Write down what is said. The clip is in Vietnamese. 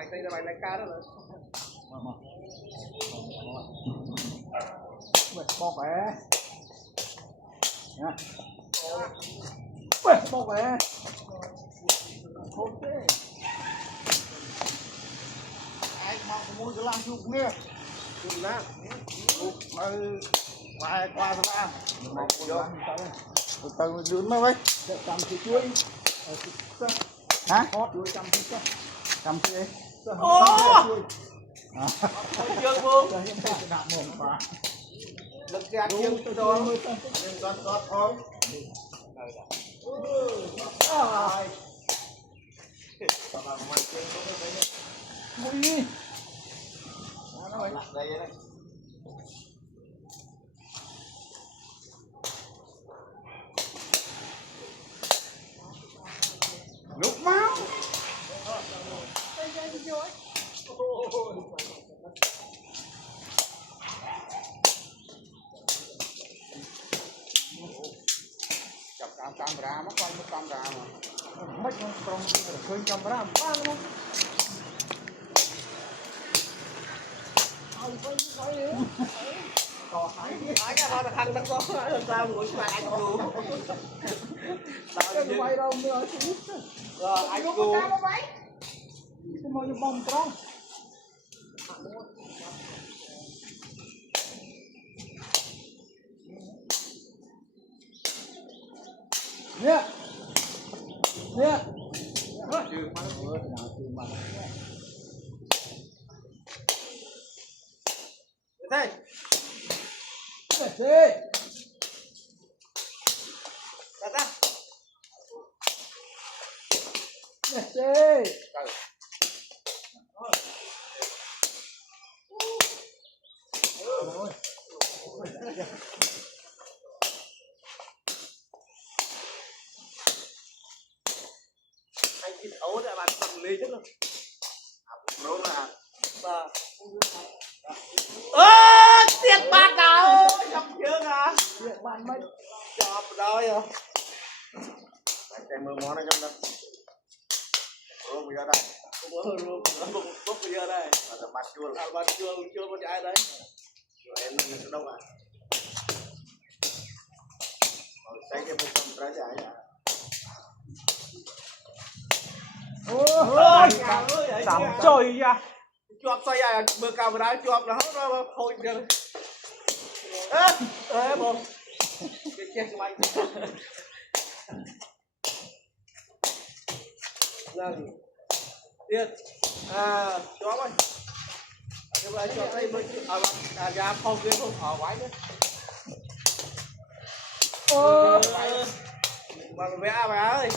Mày đây là mày lại ca đó rồi. Bọc về nha, bọc về ok ai mong muốn cái làm chụp nghe chụp ra chụp vài qua cái làm mong vô từ dưới mấy vậy cầm thì chuối hả cầm thì Chưa vương. lực ra chương cho nhưng con thôi mui lúc máu camera mất quay mất camera mà mất không khơi camera ba luôn Ai cái bao thằng nó có sao ngồi mà anh luôn. tao quay đâu nữa Rồi anh cô. cái mồi bông trống nè nè Đây. Đây. Đặt ra. Đây. Anh ít ấu để bạn cầm ly chứ luôn. Đúng là Bà. Tiệt bạc nào. Chọc chưa à. việc bạn mấy Chọc đâu rồi. cái mưa món này trong đó rồi bây giờ đây Bốc bây giờ đây. là bắt chuột Bạn chưa có ai đấy. rồi em nó đâu à rồi cái một trăm trái dài à Ôi sắm trời nha. Chuột xoay à mưa camera chuột nó thôi được. Ê bố. Cái của anh. Ra gì? Tiền. Chó ơi. Nhưng mà cho đây mới ra phong kia không ở quái nữa. Mà vẽ bà ơi.